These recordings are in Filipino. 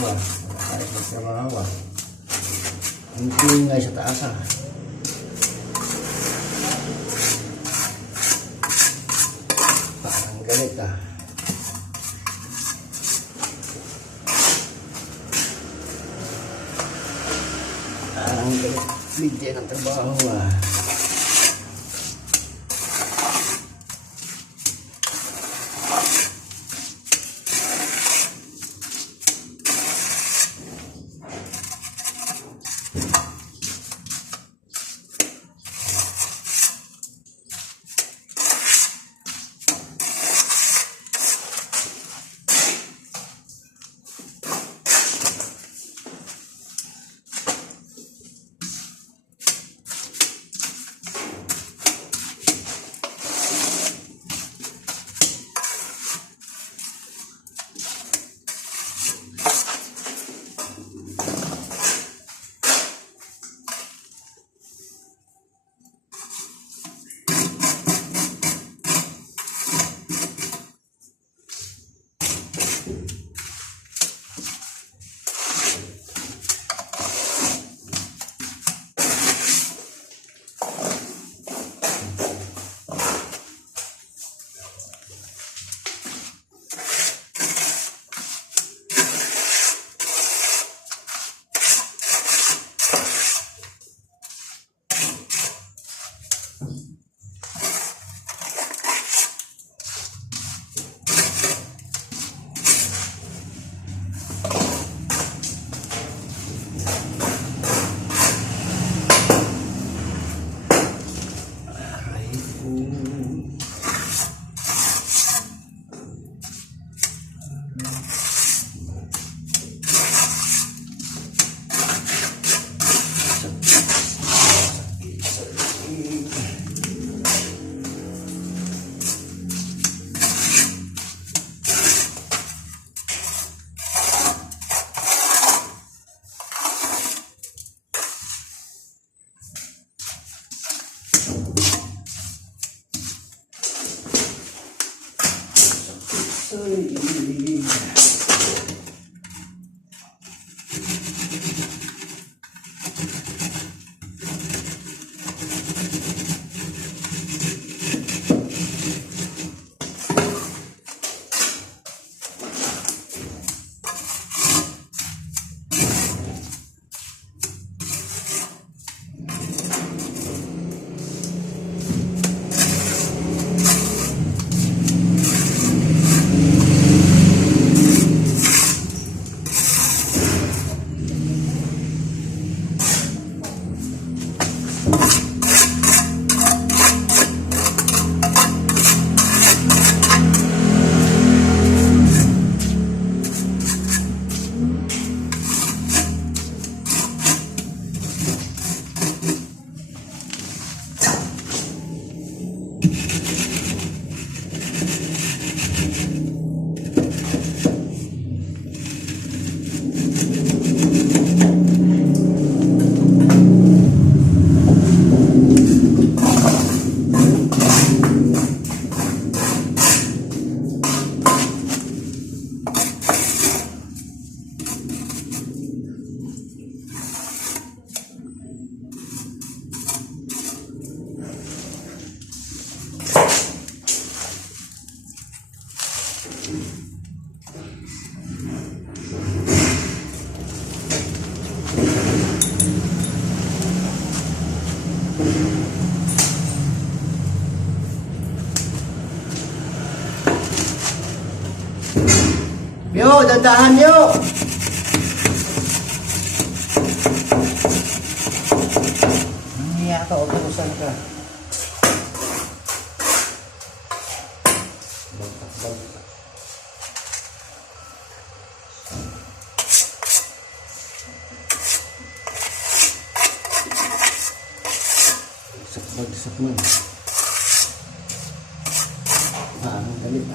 Wah, tarik sa bawah. Ang ngay sa taas ah. Parang galit ah. Parang galit. Bigyan ng trabaho ah. Yo, dandahan yo! Niya ka o kanusan ka? Sakbag-sakbag. Ang galit.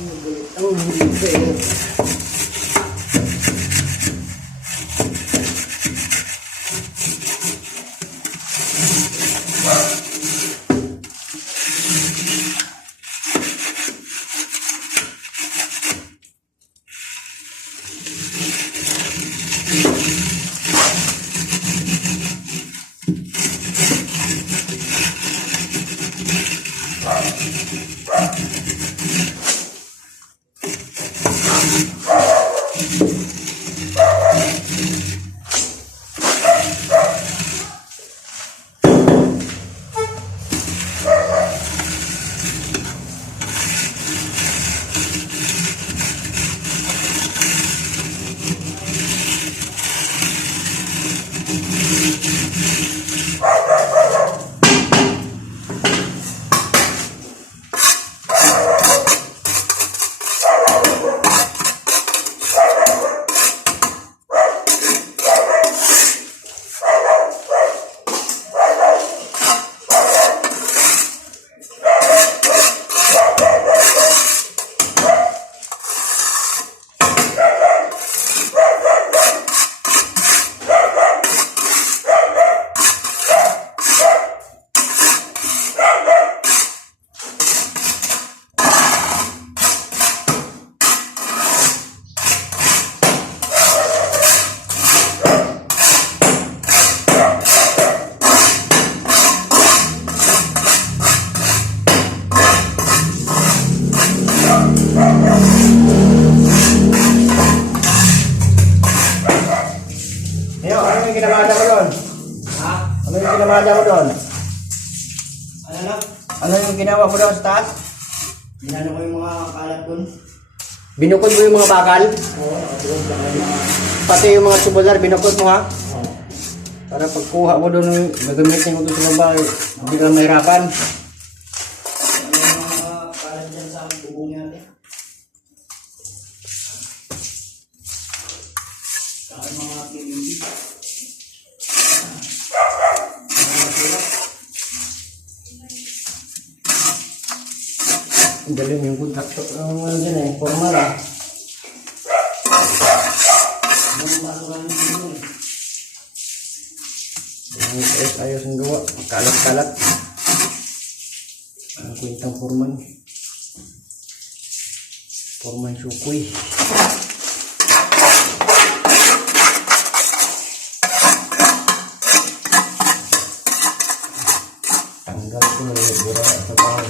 Ang huli. Ano yung kinamada mo doon? Ha? Ano yung kinamada mo doon? Ano na? Ano yung ginawa mo doon sa taas? Binano ko yung mga kalat dun. Binukod mo yung mga bakal? Oo, nakatulog sa mga... Pati yung mga tubular, binukod mo ha? Oo. Para pagkuha mo doon, gagamitin mo doon sa baba, hindi ka mahirapan. Ano yung mga kalat dyan sa bubong natin? Saka yung mga PVC. Ang galing yung kontakto. Ang ano dyan eh, formal ah. Yung basuran yung bubong. Ayos ang gawa. Kalat-kalat. Ang kwentang forman. Forman sukoy. Tanggal ko na yung bura sa bahay.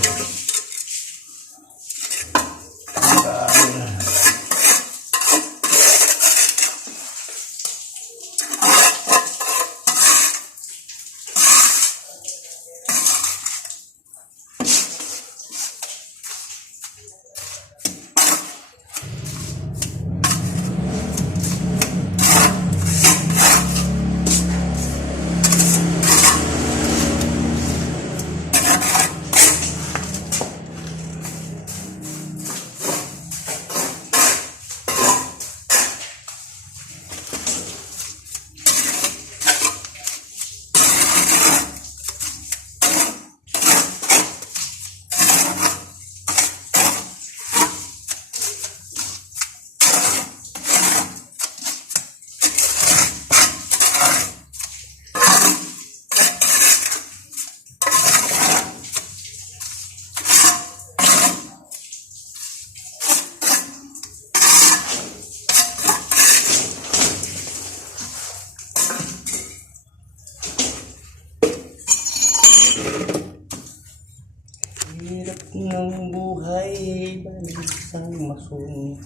Hirap ng buhay, balisang masuni.